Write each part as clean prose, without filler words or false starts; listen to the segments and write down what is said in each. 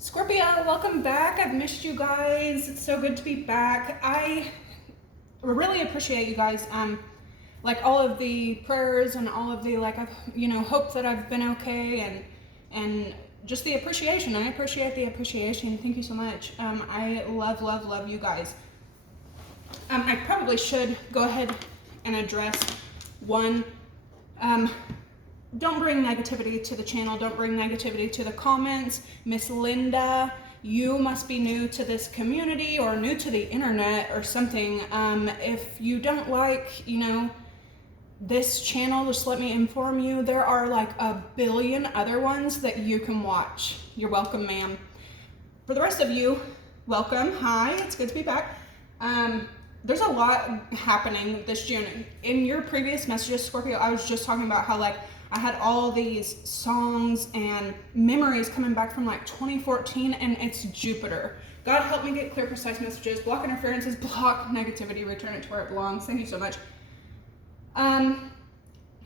Scorpio, welcome back. I've missed you guys. It's so good to be back. I really appreciate you guys. Like all of the prayers and all of the hope that I've been okay and just the appreciation. I appreciate the appreciation. Thank you so much. I love you guys. I probably should go ahead and address one. Don't bring negativity to the channel. Don't bring negativity to the comments. Miss Linda, you must be new to this community or new to the internet or something. If you don't like, this channel, just let me inform you, there are like a billion other ones that you can watch. You're welcome, ma'am. For the rest of you, welcome. Hi, it's good to be back. There's a lot happening this June. In your previous messages, Scorpio, I was just talking about how I had all these songs and memories coming back from 2014, and it's Jupiter. God help me get clear, precise messages, block interferences, block negativity, return it to where it belongs. Thank you so much.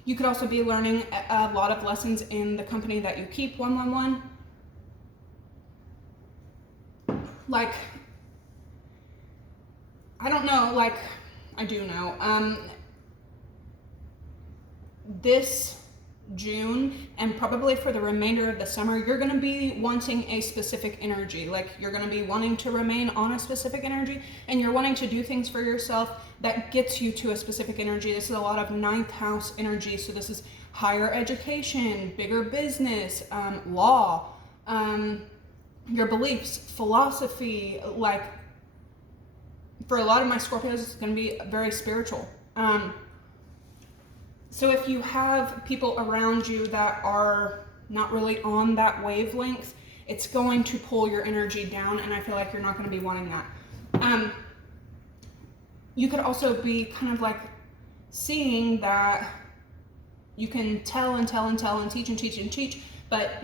You could also be learning a lot of lessons in the company that you keep, 111. I don't know, I do know. This June and probably for the remainder of the summer, you're going to be wanting a specific energy. You're going to be wanting to remain on a specific energy, and you're wanting to do things for yourself that gets you to a specific energy. This is a lot of ninth house energy. So this is higher education, bigger business, law, your beliefs, philosophy. For a lot of my Scorpios, it's going to be very spiritual. So if you have people around you that are not really on that wavelength, it's going to pull your energy down, and I feel like you're not going to be wanting that. You could also be kind of seeing that you can tell and teach, but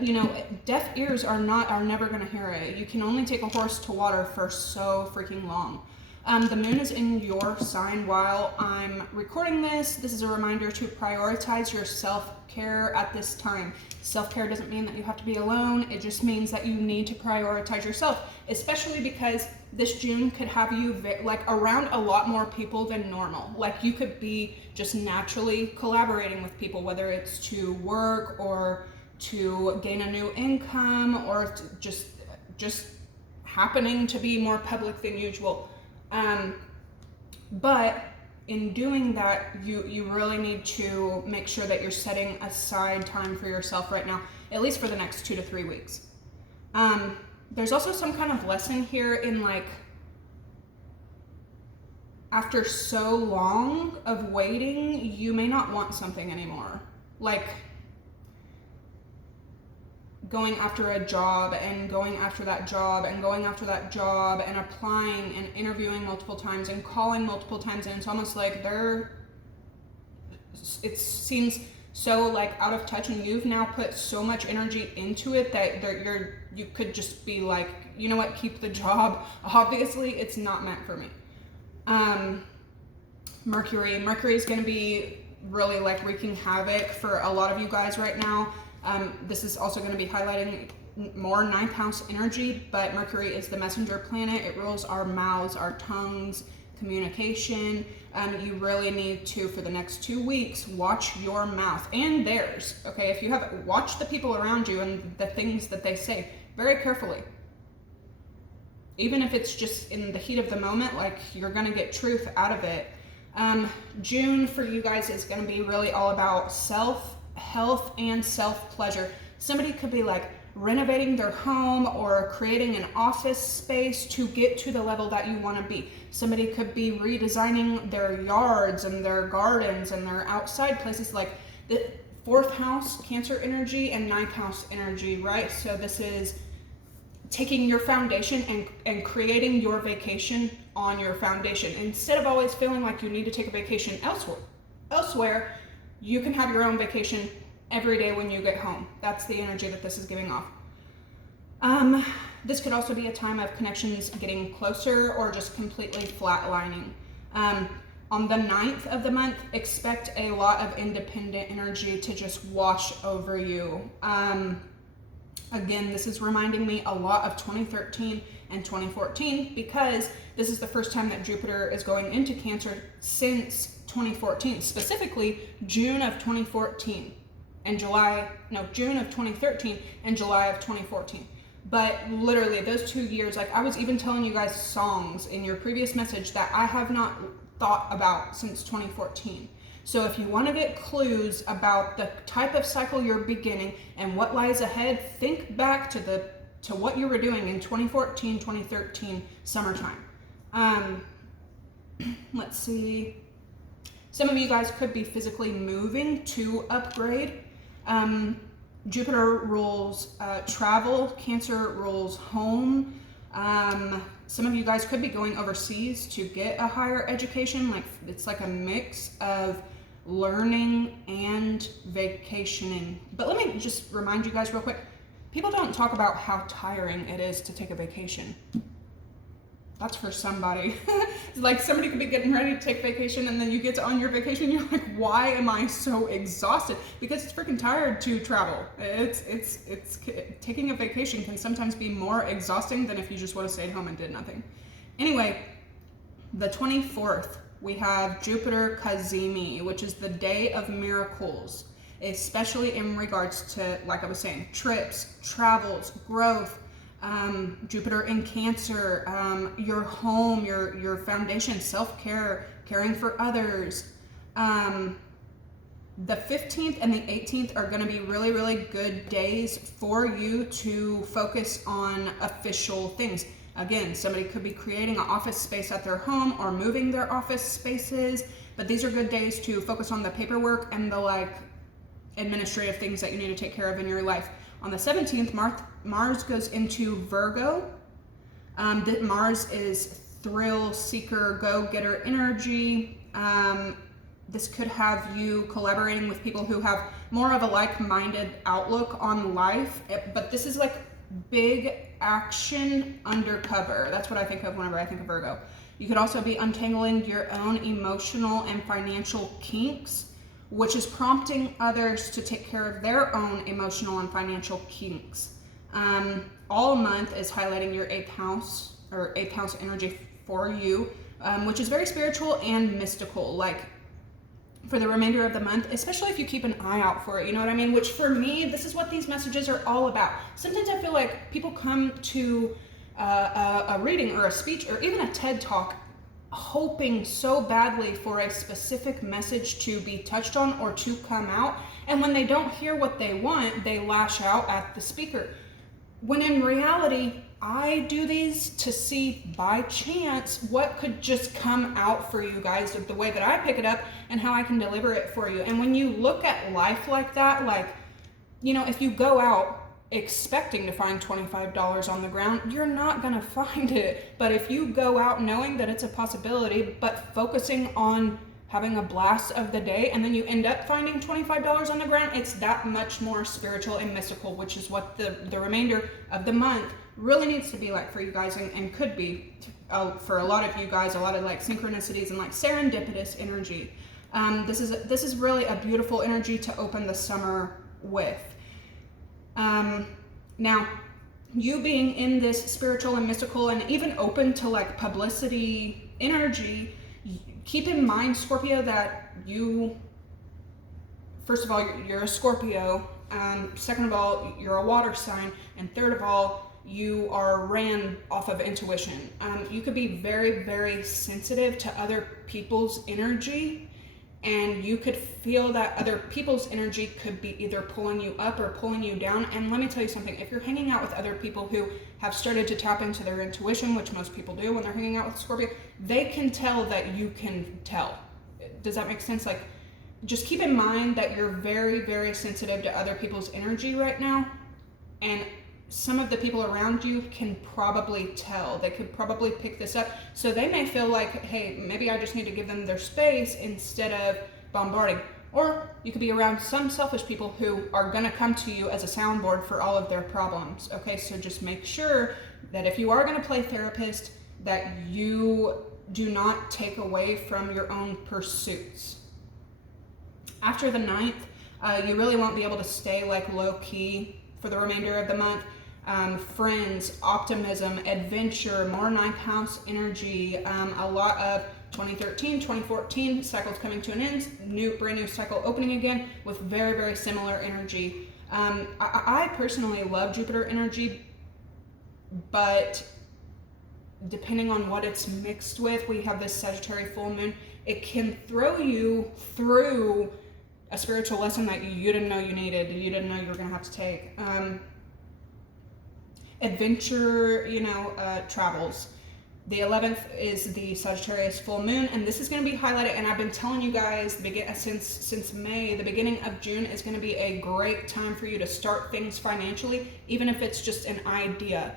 deaf ears are never going to hear it. You can only take a horse to water for so freaking long. The moon is in your sign while I'm recording this. This is a reminder to prioritize your self-care at this time. Self-care doesn't mean that you have to be alone. It just means that you need to prioritize yourself, especially because this June could have you around a lot more people than normal. You could be just naturally collaborating with people, whether it's to work or to gain a new income or just happening to be more public than usual. But in doing that, you really need to make sure that you're setting aside time for yourself right now, at least for the next 2 to 3 weeks. There's also some kind of lesson here in after so long of waiting, you may not want something anymore. Going after a job and going after that job and going after that job and applying and interviewing multiple times and calling multiple times, and it's almost like it seems so out of touch, and you've now put so much energy into it that you could just be you know what, keep the job. Obviously it's not meant for me. Mercury is going to be really wreaking havoc for a lot of you guys right now. This is also going to be highlighting more ninth house energy, but Mercury is the messenger planet. It rules our mouths, our tongues, communication. You really need to, for the next 2 weeks, watch your mouth and theirs. Okay, if you have, watch the people around you and the things that they say very carefully. Even if it's just in the heat of the moment, you're going to get truth out of it. June for you guys is going to be really all about health and self-pleasure. Somebody could be renovating their home or creating an office space to get to the level that you want to be. Somebody could be redesigning their yards and their gardens and their outside places, the 4th house Cancer energy and 9th house energy, right? So this is taking your foundation and creating your vacation on your foundation. Instead of always feeling like you need to take a vacation elsewhere, you can have your own vacation every day when you get home. That's the energy that this is giving off. This could also be a time of connections getting closer or just completely flatlining. On the 9th of the month, expect a lot of independent energy to just wash over you. Again, this is reminding me a lot of 2013 and 2014 because this is the first time that Jupiter is going into Cancer since 2014, specifically June of 2014 and June of 2013 and July of 2014. But literally those 2 years, like I was even telling you guys songs in your previous message that I have not thought about since 2014. So if you want to get clues about the type of cycle you're beginning and what lies ahead, think back to what you were doing in 2014, 2013 summertime. Let's see. Some of you guys could be physically moving to upgrade. Jupiter rules travel, Cancer rules home. Some of you guys could be going overseas to get a higher education. Like it's like a mix of learning and vacationing. But let me just remind you guys real quick. People don't talk about how tiring it is to take a vacation. That's for somebody. Like somebody could be getting ready to take vacation and then you get on your vacation and you're like, why am I so exhausted? Because it's freaking tired to travel. It's taking a vacation can sometimes be more exhausting than if you just would have stayed home and did nothing. Anyway, the 24th, we have Jupiter Kazemi, which is the day of miracles, especially in regards to, like I was saying, trips, travels, growth, Jupiter in Cancer, your home, your foundation, self-care, caring for others. The 15th and the 18th are going to be really, really good days for you to focus on official things. Again, somebody could be creating an office space at their home or moving their office spaces, but these are good days to focus on the paperwork and the administrative things that you need to take care of in your life. On the 17th, Mars goes into Virgo. Mars is thrill seeker, go-getter energy. This could have you collaborating with people who have more of a like-minded outlook on life, but this is like big action undercover. That's what I think of whenever I think of Virgo. You could also be untangling your own emotional and financial kinks, which is prompting others to take care of their own emotional and financial kinks. All month is highlighting your 8th house or 8th house energy for you, which is very spiritual and mystical. Like for the remainder of the month, especially if you keep an eye out for it, you know what I mean? Which for me, this is what these messages are all about. Sometimes I feel like people come to a reading or a speech or even a TED Talk hoping so badly for a specific message to be touched on or to come out. And when they don't hear what they want, they lash out at the speaker. When in reality, I do these to see by chance what could just come out for you guys of the way that I pick it up and how I can deliver it for you. And when you look at life like that, like, you know, if you go out expecting to find $25 on the ground, you're not going to find it. But if you go out knowing that it's a possibility, but focusing on having a blast of the day, and then you end up finding $25 on the ground, it's that much more spiritual and mystical, which is what the remainder of the month really needs to be like for you guys, and could be for a lot of you guys, a lot of like synchronicities and like serendipitous energy. This is really a beautiful energy to open the summer with. Now, you being in this spiritual and mystical and even open to like publicity energy, keep in mind, Scorpio, that you, first of all, you're a Scorpio. Second of all, you're a water sign. And third of all, you are ran off of intuition. You could be very, very sensitive to other people's energy. And you could feel that other people's energy could be either pulling you up or pulling you down. And let me tell you something, if you're hanging out with other people who have started to tap into their intuition, which most people do when they're hanging out with Scorpio, they can tell that you can tell. Does that make sense? Like, just keep in mind that you're very, very sensitive to other people's energy right now. And some of the people around you can probably tell. They could probably pick this up. So they may feel like, hey, maybe I just need to give them their space instead of bombarding. Or you could be around some selfish people who are going to come to you as a soundboard for all of their problems. Okay, so just make sure that if you are going to play therapist, that you do not take away from your own pursuits. After the 9th, you really won't be able to stay like low key for the remainder of the month. Friends, optimism, adventure, more ninth house energy, a lot of 2013, 2014 cycles coming to an end, brand new cycle opening again with very, very similar energy. I personally love Jupiter energy, but depending on what it's mixed with, we have this Sagittarius full moon. It can throw you through a spiritual lesson that you didn't know you needed, you didn't know you were going to have to take. Adventure, travels. The 11th is the Sagittarius full moon, and this is going to be highlighted, and I've been telling you guys since May, the beginning of June is going to be a great time for you to start things financially, even if it's just an idea.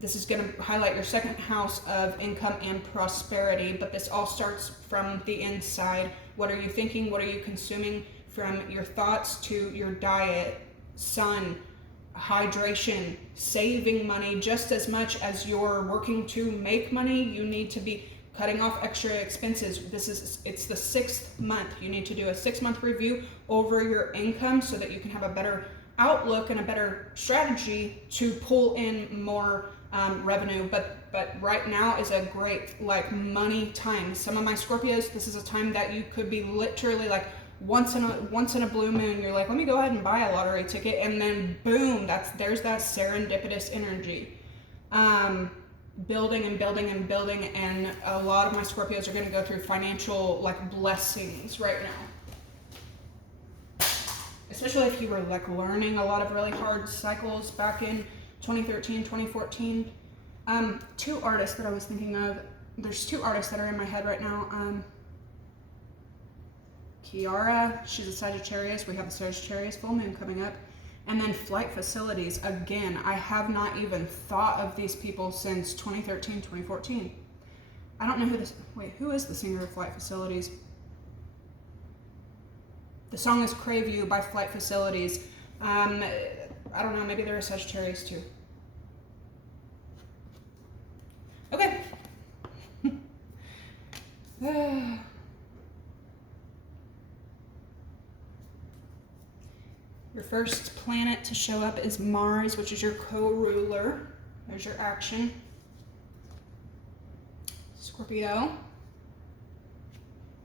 This is going to highlight your second house of income and prosperity, but this all starts from the inside. What are you thinking? What are you consuming? From your thoughts to your diet, sun, hydration, saving money. Just as much as you're working to make money, you need to be cutting off extra expenses. It's the 6th month. You need to do a 6-month review over your income so that you can have a better outlook and a better strategy to pull in more revenue. But right now is a great money time. Some of my Scorpios, this is a time that you could be literally once in a blue moon, you're like, let me go ahead and buy a lottery ticket, and then boom, there's that serendipitous energy. Building and building and building, and a lot of my Scorpios are going to go through financial blessings right now. Especially if you were learning a lot of really hard cycles back in 2013, 2014. 2 artists that I was thinking of. There's 2 artists that are in my head right now. Kiara, she's a Sagittarius. We have the Sagittarius full moon coming up. And then Flight Facilities. Again, I have not even thought of these people since 2013, 2014. I don't know who is the singer of Flight Facilities? The song is Crave You by Flight Facilities. I don't know, maybe they're a Sagittarius too. Okay. Your first planet to show up is Mars, which is your co-ruler. There's your action. Scorpio.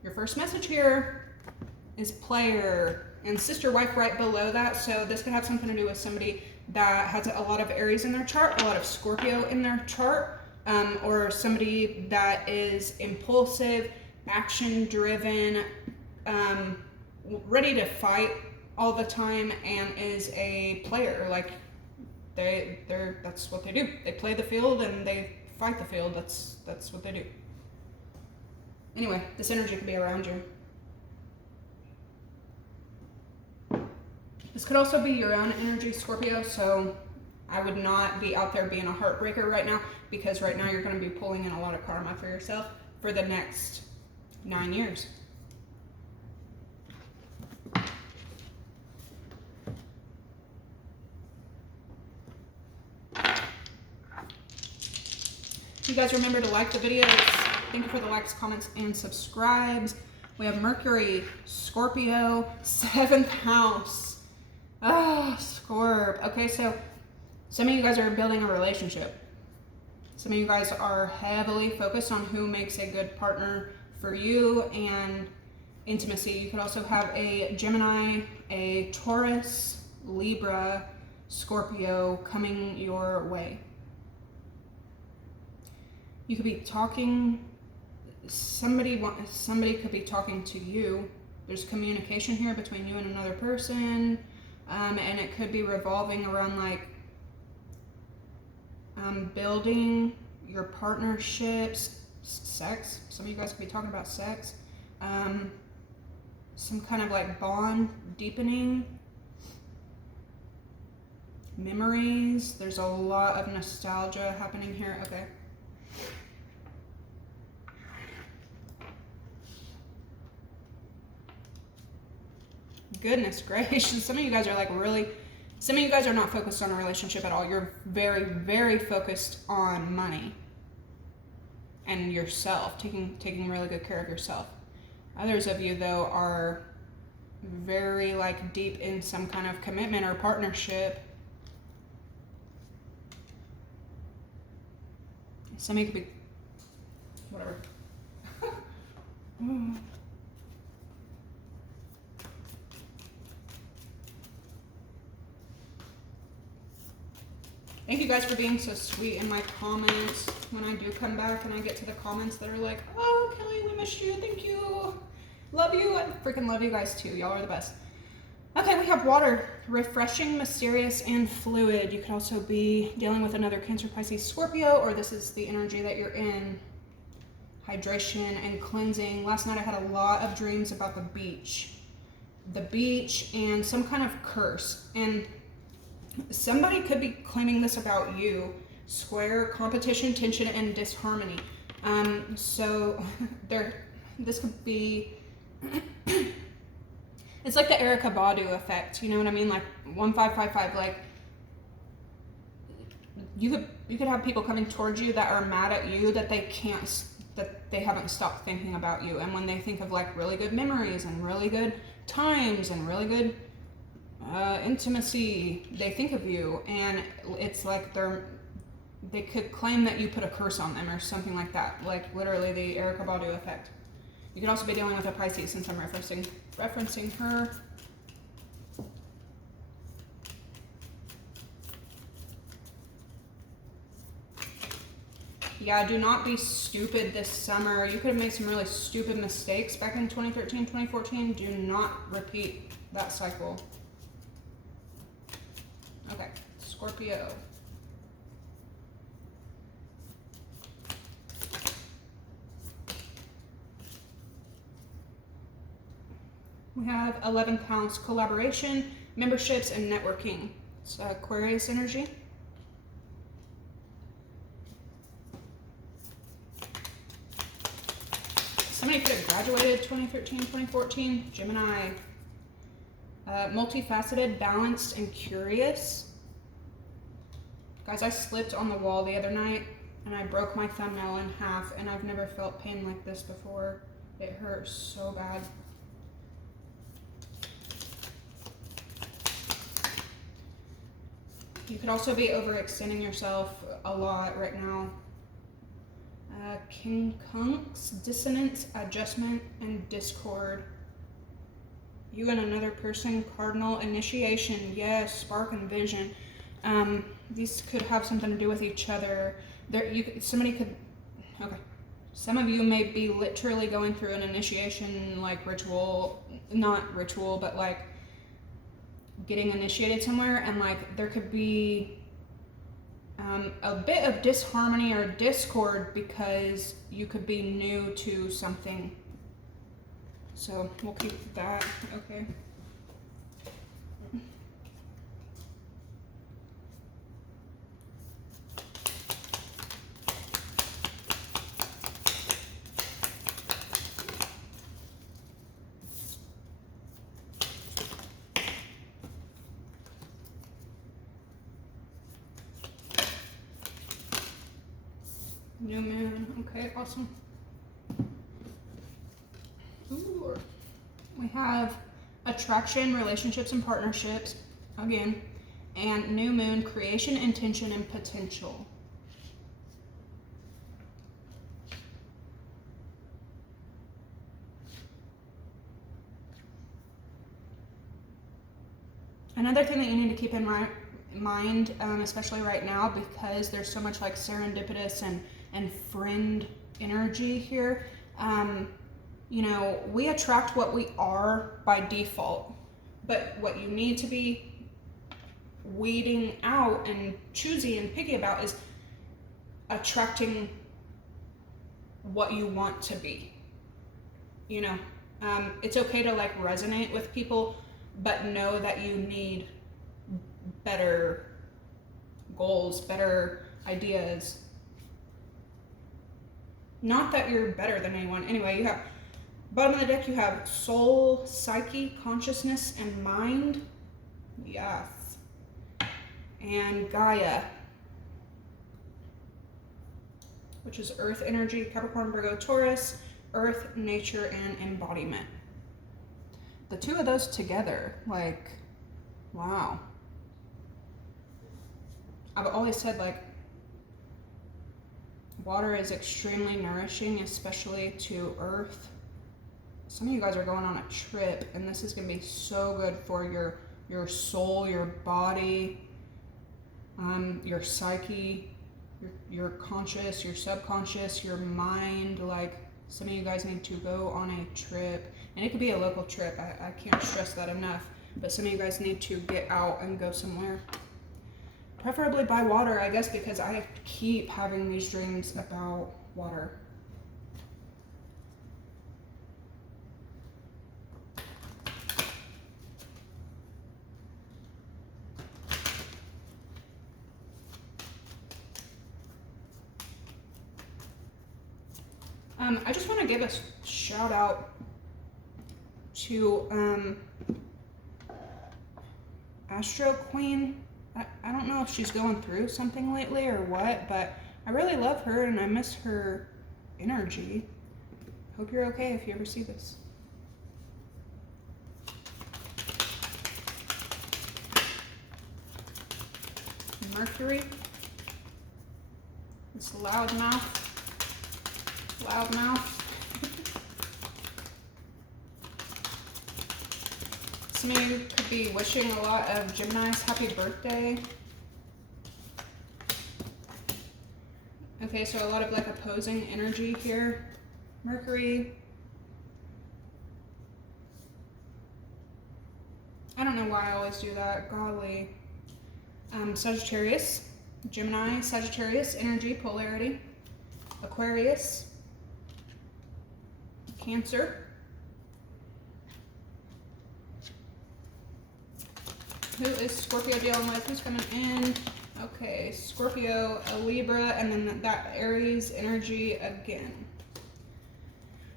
Your first message here is player, and sister wife right below that. So this could have something to do with somebody that has a lot of Aries in their chart, a lot of Scorpio in their chart, or somebody that is impulsive, action driven, ready to fight all the time, and is a player. That's what they do. They play the field and they fight the field. That's what they do. Anyway, this energy could be around you. This could also be your own energy, Scorpio, so I would not be out there being a heartbreaker right now, because right now you're going to be pulling in a lot of karma for yourself for the next 9 years. You guys remember to like the videos. Thank you for the likes, comments, and subscribes. We have Mercury, Scorpio, 7th house. Scorp. Okay, so some of you guys are building a relationship. Some of you guys are heavily focused on who makes a good partner for you and intimacy. You could also have a Gemini, a Taurus, Libra, Scorpio coming your way. You could be talking, somebody could be talking to you. There's communication here between you and another person, and it could be revolving around building your partnerships, sex. Some of you guys could be talking about sex, some kind of bond deepening, memories. There's a lot of nostalgia happening here. Okay. Goodness gracious, some of you guys are some of you guys are not focused on a relationship at all. You're very, very focused on money and yourself, taking really good care of yourself. Others of you, though, are very like deep in some kind of commitment or partnership. Somebody could be, whatever. Thank you guys for being so sweet in my comments. When I do come back and I get to the comments that are like, oh, Kelly, we missed you. Thank you. Love you. I freaking love you guys too. Y'all are the best. Okay, we have water. Refreshing, mysterious, and fluid. You could also be dealing with another Cancer, Pisces, Scorpio, or this is the energy that you're in. Hydration and cleansing. Last night I had a lot of dreams about the beach. The beach and some kind of curse. And somebody could be claiming this about you. Square, competition, tension, and disharmony. So this could be, it's like the Erykah Badu effect. You know what I mean? Like 1555, like you could have people coming towards you that are mad at you that they haven't stopped thinking about you. And when they think of like really good memories and really good times and really good intimacy, they think of you, and it's like they could claim that you put a curse on them or something like that, like literally the Erykah Badu effect. You could also be dealing with a Pisces, since I'm referencing her. Yeah, do not be stupid this summer. You could have made some really stupid mistakes back in 2013, 2014. Do not repeat that cycle. Okay, Scorpio. We have 11th house, collaboration, memberships, and networking. It's Aquarius energy. Somebody could have graduated 2013, 2014, Gemini. Multifaceted, balanced, and curious. Guys, I slipped on the wall the other night and I broke my thumbnail in half, and I've never felt pain like this before. It hurts so bad. You could also be overextending yourself a lot right now. Quincunx, dissonance, adjustment, and discord. You and another person, cardinal, initiation, yes, spark and vision. These could have something to do with each other. Some of you may be literally going through an initiation, like ritual, not ritual, but like getting initiated somewhere, and like there could be a bit of disharmony or discord because you could be new to something. So we'll keep that, okay. New moon, okay, awesome. Ooh. We have attraction, relationships, and partnerships, again, and new moon, creation, intention, and potential. Another thing that you need to keep in mind, especially right now, because there's so much like serendipitous and friend energy here, you know, we attract what we are by default, but what you need to be weeding out and choosy and picky about is attracting what you want to be. You know, it's okay to like resonate with people, but know that you need better goals, better ideas. Not that you're better than anyone. Anyway, you have, bottom of the deck, you have soul, psyche, consciousness, and mind. Yes. And Gaia, which is earth energy, Capricorn, Virgo, Taurus, earth, nature, and embodiment. the two of those together, like, wow. I've always said, like, water is extremely nourishing, especially to earth. Some of you guys are going on a trip, and this is going to be so good for your soul, your body, your psyche, your conscious, your subconscious, your mind. Like, some of you guys need to go on a trip, and it could be a local trip. I can't stress that enough, but some of you guys need to get out and go somewhere. Preferably by water, I guess, because I keep having these dreams about water. I just want to give a shout out to Astro Queen. I don't know if she's going through something lately or what, but I really love her and I miss her energy. Hope you're okay if you ever see this. Mercury. This loud mouth. Some of you could be wishing a lot of Geminis happy birthday. Okay, so a lot of like opposing energy here. Mercury. I don't know why I always do that. Golly. Sagittarius. Gemini, Sagittarius, energy, polarity. Aquarius. Cancer. Who is Scorpio dealing with? Who's coming in? Okay, Scorpio, a Libra, and then that Aries energy again.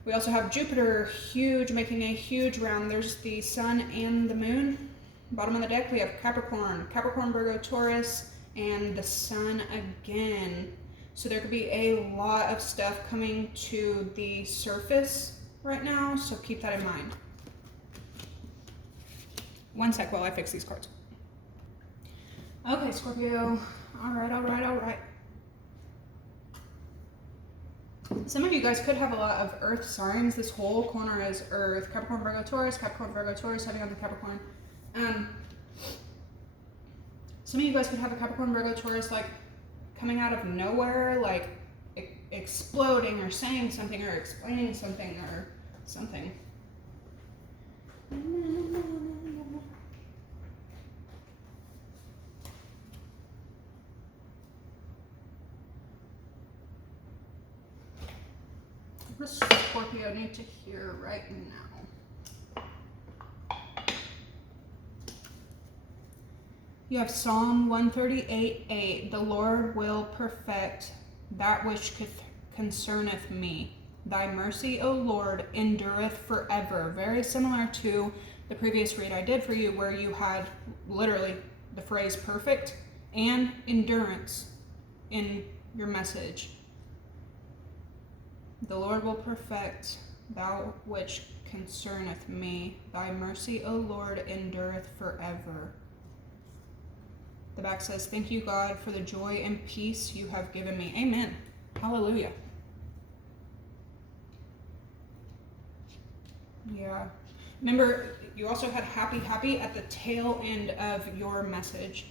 We also have Jupiter, huge, making a huge round. There's the sun and the moon. Bottom of the deck, we have Capricorn, Virgo, Taurus, and the sun again. So there could be a lot of stuff coming to the surface right now, so keep that in mind. One sec while I fix these cards. Okay, Scorpio. All right. Some of you guys could have a lot of earth signs. This whole corner is earth. Capricorn, Virgo, Taurus, heavy on the Capricorn. Some of you guys could have a Capricorn, Virgo, Taurus, like, coming out of nowhere, like, exploding or saying something or explaining something or something. What does Scorpio need to hear right now? You have Psalm 138:8. The Lord will perfect that which concerneth me. Thy mercy, O Lord, endureth forever. Very similar to the previous read I did for you, where you had literally the phrase perfect and endurance in your message. The Lord will perfect that which concerneth me. Thy mercy, O Lord, endureth forever. The back says, thank you, God, for the joy and peace you have given me. Amen. Hallelujah. Yeah. Remember, you also had happy at the tail end of your message.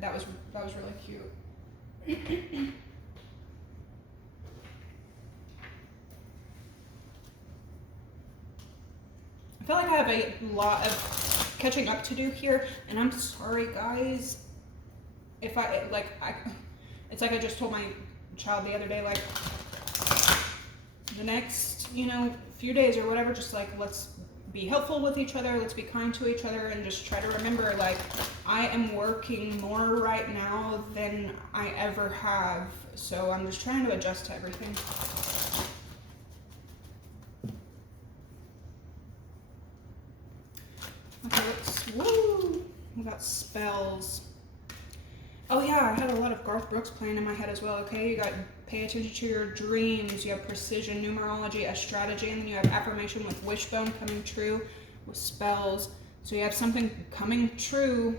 That was really cute. I feel like I have a lot of catching up to do here, and I'm sorry, guys. If it's like I just told my child the other day, like, the next, few days or whatever, just like, let's be helpful with each other, let's be kind to each other, and just try to remember, like, I am working more right now than I ever have, so I'm just trying to adjust to everything. Okay, we got spells. Oh yeah, I had a lot of Garth Brooks playing in my head as well, okay? You got pay attention to your dreams, you have precision, numerology, astrology, and then you have affirmation with wishbone coming true, with spells. So you have something coming true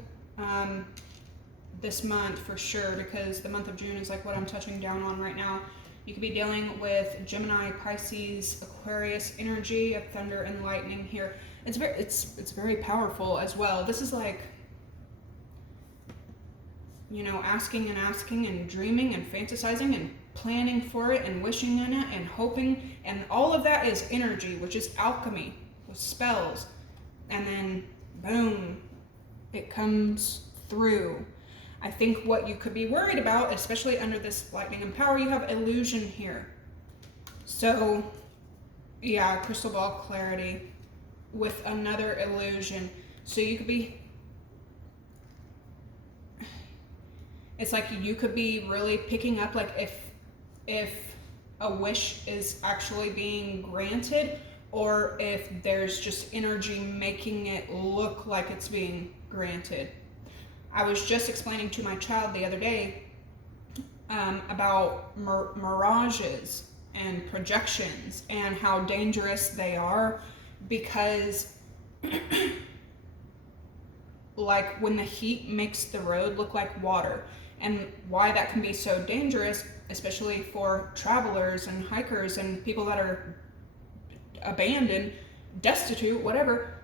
this month for sure, because the month of June is like what I'm touching down on right now. You could be dealing with Gemini, Pisces, Aquarius energy of thunder and lightning here. It's very powerful as well. This is like, you know, asking and dreaming and fantasizing and planning for it and wishing in it and hoping, and all of that is energy, which is alchemy with spells. And then boom, it comes through. I think what you could be worried about, especially under this lightning and power, you have illusion here. So yeah, crystal ball clarity with another illusion. So you could be, it's like you could be really picking up like if a wish is actually being granted, or if there's just energy making it look like it's being granted. I was just explaining to my child the other day about mirages and projections and how dangerous they are, because like when the heat makes the road look like water, and why that can be so dangerous, especially for travelers and hikers and people that are abandoned, destitute, whatever,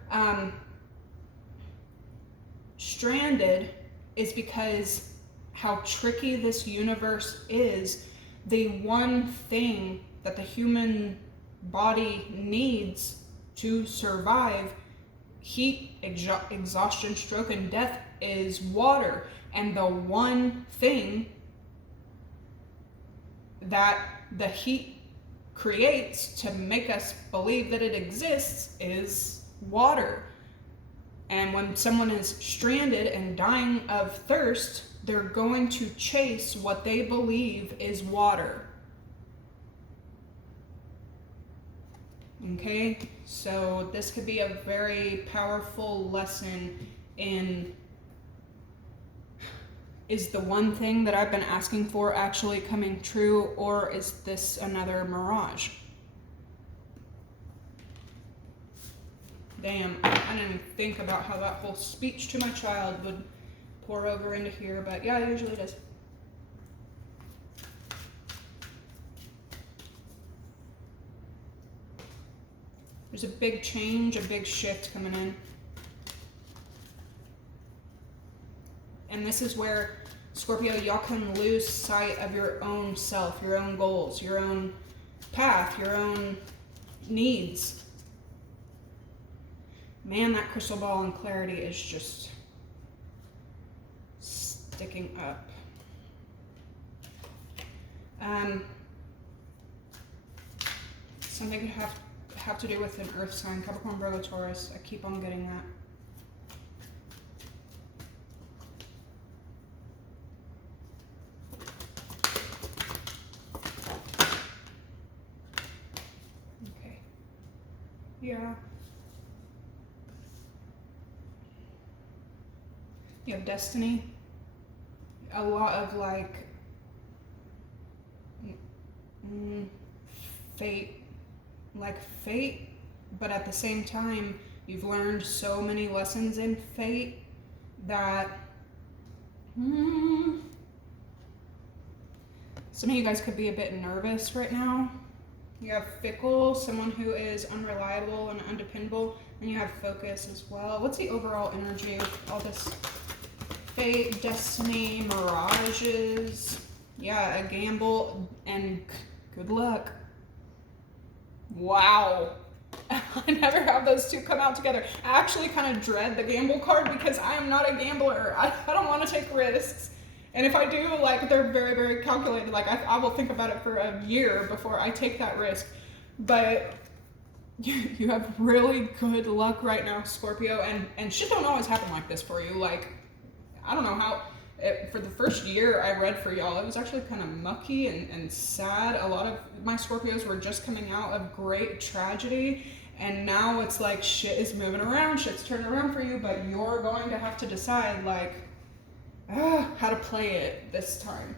stranded, is because how tricky this universe is. The one thing that the human body needs to survive heat, exhaustion, stroke, and death is water. And the one thing that the heat creates to make us believe that it exists is water. And when someone is stranded and dying of thirst, they're going to chase what they believe is water. Okay, so this could be a very powerful lesson in, is the one thing that I've been asking for actually coming true, or is this another mirage? Damn, I didn't even think about how that whole speech to my child would pour over into here, but yeah, it usually does. There's a big change, a big shift coming in. And this is where, Scorpio, y'all can lose sight of your own self, your own goals, your own path, your own needs. Man, that crystal ball and clarity is just sticking up. Something could have to do with an earth sign, Capricorn, Virgo, Taurus. I keep on getting that. Okay. Yeah. You have destiny. A lot of like fate, but at the same time, you've learned so many lessons in fate that some of you guys could be a bit nervous right now. You have fickle, someone who is unreliable and undependable, and you have focus as well. What's the overall energy of all this fate, destiny, mirages? Yeah, a gamble, and good luck. Wow. I never have those two come out together. I actually kind of dread the gamble card because I am not a gambler. I don't want to take risks. And if I do, like, they're very, very calculated. Like, I will think about it for a year before I take that risk. But you have really good luck right now, Scorpio. And shit don't always happen like this for you. Like, I don't know how... for the first year I read for y'all, it was actually kind of mucky and sad. A lot of my Scorpios were just coming out of great tragedy, and now it's like shit is moving around, shit's turning around for you, but you're going to have to decide, like, how to play it this time.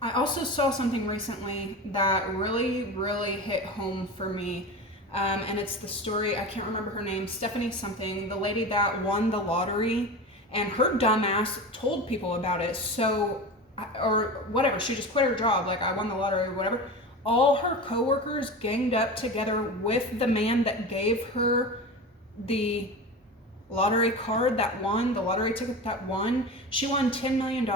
I also saw something recently that really, really hit home for me. And it's the story, I can't remember her name, Stephanie something, the lady that won the lottery, and her dumbass told people about it. So, or whatever, she just quit her job, like, I won the lottery or whatever. All her coworkers ganged up together with the man that gave her the lottery card that won, the lottery ticket that won. She won $10 million,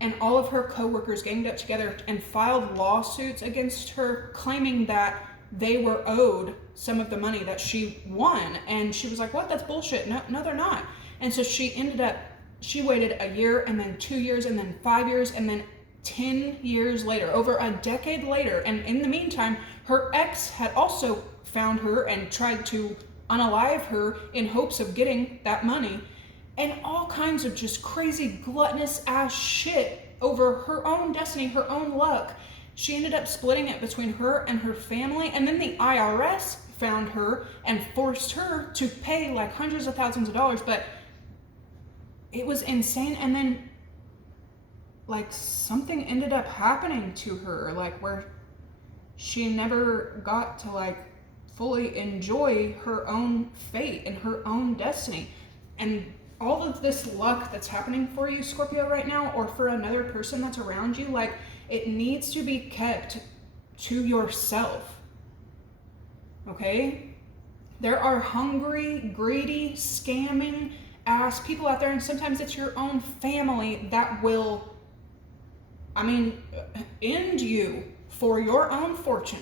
and all of her coworkers ganged up together and filed lawsuits against her, claiming that they were owed some of the money that she won. And she was like, what? That's bullshit. No, they're not. And so she waited a year, and then 2 years, and then 5 years, and then 10 years later, over a decade later. And in the meantime, her ex had also found her and tried to unalive her in hopes of getting that money, and all kinds of just crazy gluttonous ass shit over her own destiny, her own luck. She ended up splitting it between her and her family, and then the IRS found her and forced her to pay like hundreds of thousands of dollars. But it was insane. And then like something ended up happening to her, like where she never got to like fully enjoy her own fate and her own destiny. And all of this luck that's happening for you, Scorpio, right now, or for another person that's around you, like, it needs to be kept to yourself. Okay? There are hungry, greedy, scamming ass people out there, and sometimes it's your own family that will, end you for your own fortune.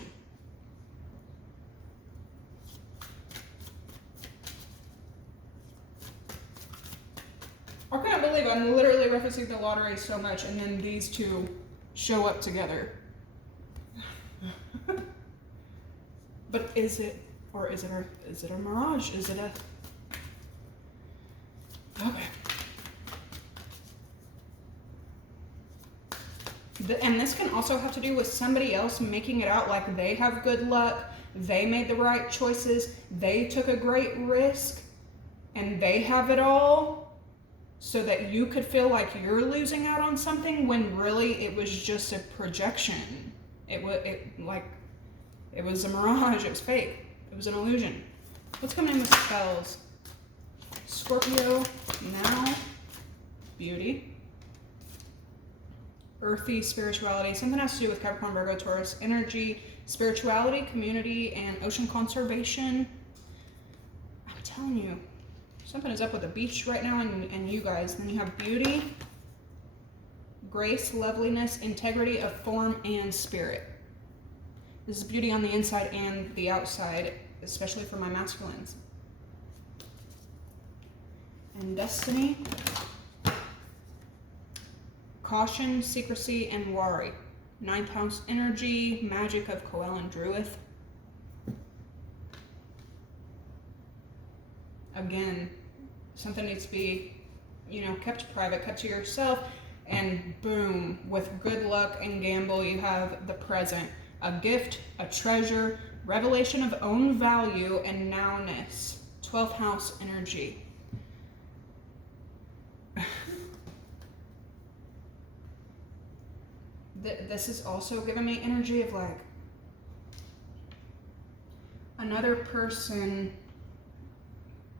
I can't believe I'm literally referencing the lottery so much, and then these two show up together. But is it a mirage? Is it a... Okay. And this can also have to do with somebody else making it out like they have good luck, they made the right choices, they took a great risk, and they have it all, so that you could feel like you're losing out on something, when really it was just a projection. It was a mirage. It was fake. It was an illusion. What's coming in with spells? Scorpio now. Beauty. Earthy spirituality. Something has to do with Capricorn, Virgo, Taurus energy. Spirituality, community, and ocean conservation. I'm telling you, something is up with the beach right now, and you guys. Then you have beauty, grace, loveliness, integrity of form and spirit. This is beauty on the inside and the outside, especially for my masculines. And destiny, caution, secrecy, and worry. 9th house energy, magic of Coel and Druith. Again, something needs to be, kept private, kept to yourself, and boom, with good luck and gamble, you have the present. A gift, a treasure, revelation of own value, and nowness. 12th house energy. This is also giving me energy of like another person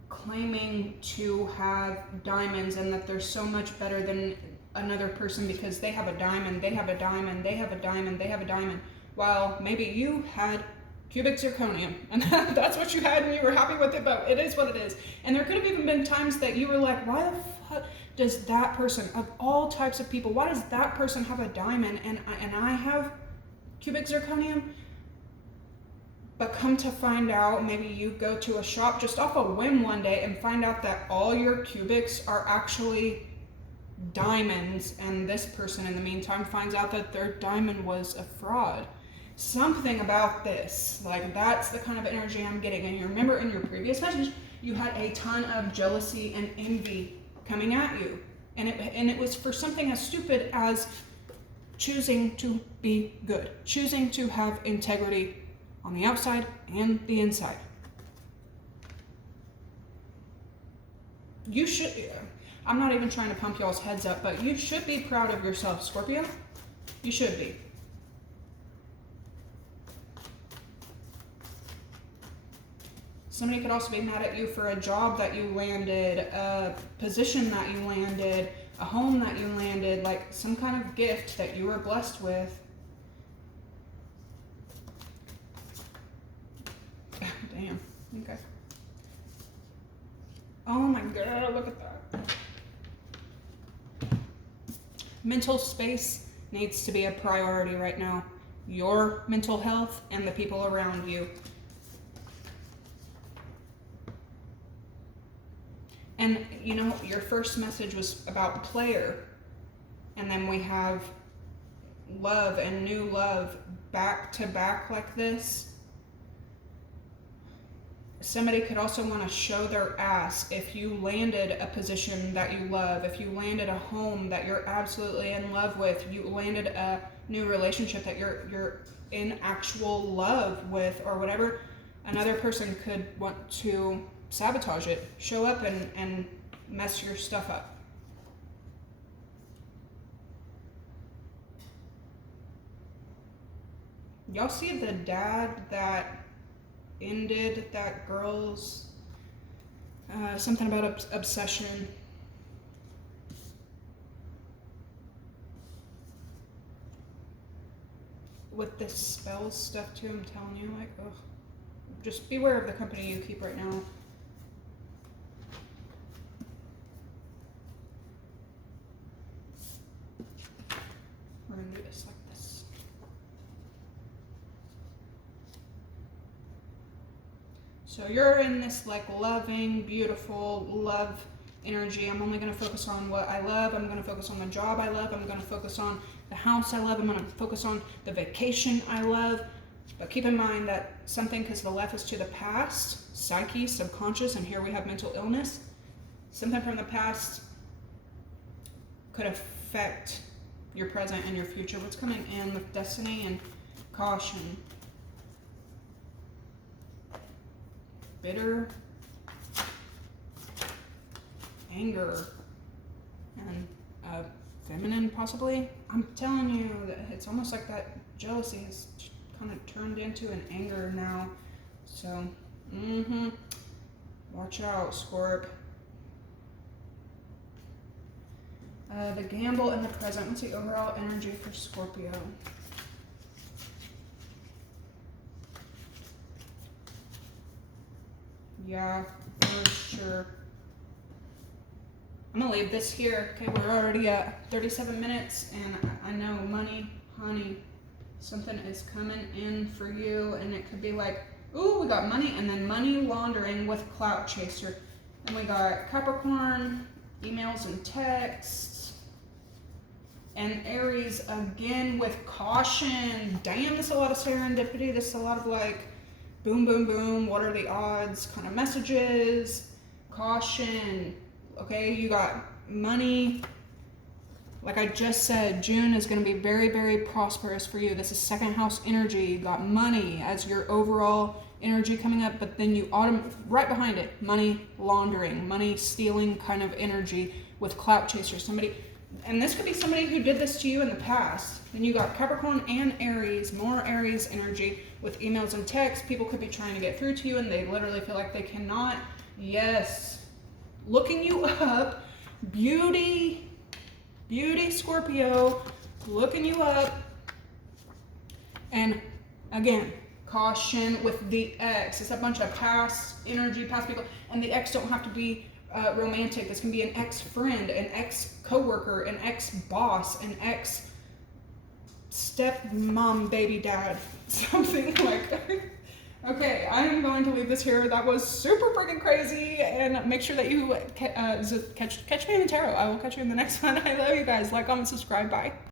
claiming to have diamonds, and that they're so much better than another person because they have a diamond, they have a diamond, they have a diamond, they have a diamond. While maybe you had cubic zirconium, and that's what you had and you were happy with it, but it is what it is. And there could have even been times that you were like, why the fuck does that person, of all types of people, why does that person have a diamond and I have cubic zirconium? But come to find out, maybe you go to a shop just off a whim one day and find out that all your cubics are actually diamonds, and this person in the meantime finds out that their diamond was a fraud. Something about this, like, that's the kind of energy I'm getting. And you remember in your previous message, you had a ton of jealousy and envy coming at you, and it was for something as stupid as choosing to be good, choosing to have integrity on the outside and the inside. You should, I'm not even trying to pump y'all's heads up, but you should be proud of yourself, Scorpio. You should be. Somebody could also be mad at you for a job that you landed, a position that you landed, a home that you landed, like some kind of gift that you were blessed with. Damn. Okay. Oh my God, look at that. Mental space needs to be a priority right now. Your mental health and the people around you. And you know, your first message was about player. And then we have love and new love back to back like this. Somebody could also want to show their ass if you landed a position that you love, if you landed a home that you're absolutely in love with, you landed a new relationship that you're in actual love with or whatever. Another person could want to sabotage it, show up and mess your stuff up. Y'all see the dad that ended that girl's something about obsession? With this spells stuff too, I'm telling you, like, ugh. Just beware of the company you keep right now. We're gonna do this like this. So you're in this like loving, beautiful love energy. I'm only gonna focus on what I love. I'm gonna focus on the job I love. I'm gonna focus on the house I love. I'm gonna focus on the vacation I love. But keep in mind that something, because the left is to the past, psyche, subconscious, and here we have mental illness. Something from the past could affect your present and your future. What's coming in with destiny and caution? Bitter, anger, and feminine possibly. I'm telling you that it's almost like that jealousy has kind of turned into an anger now. So, watch out, Scorp. The gamble in the present. What's the overall energy for Scorpio? Yeah, for sure. I'm gonna leave this here. Okay, we're already at 37 minutes, and I know money, honey, something is coming in for you, and it could be like, ooh, we got money, and then money laundering with clout chaser. And we got Capricorn, emails and texts. And Aries again with caution. Damn, this is a lot of serendipity. This is a lot of like, boom, boom, boom. What are the odds kind of messages? Caution. Okay, you got money. Like I just said, June is going to be very, very prosperous for you. This is second house energy. You got money as your overall energy coming up, but then you right behind it, money laundering, money stealing kind of energy with clout chaser. Somebody. And this could be somebody who did this to you in the past. Then you got Capricorn and Aries, more Aries energy with emails and texts. People could be trying to get through to you and they literally feel like they cannot. Yes. Looking you up. Beauty Scorpio. Looking you up. And again, caution with the ex. It's a bunch of past energy, past people. And the ex don't have to be romantic. This can be an ex-friend, an ex-coworker, an ex-boss, an ex-stepmom, baby dad, something like that. Okay, I am going to leave this here. That was super freaking crazy, and make sure that you catch me in the tarot. I will catch you in the next one. I love you guys. Like, comment, subscribe. Bye.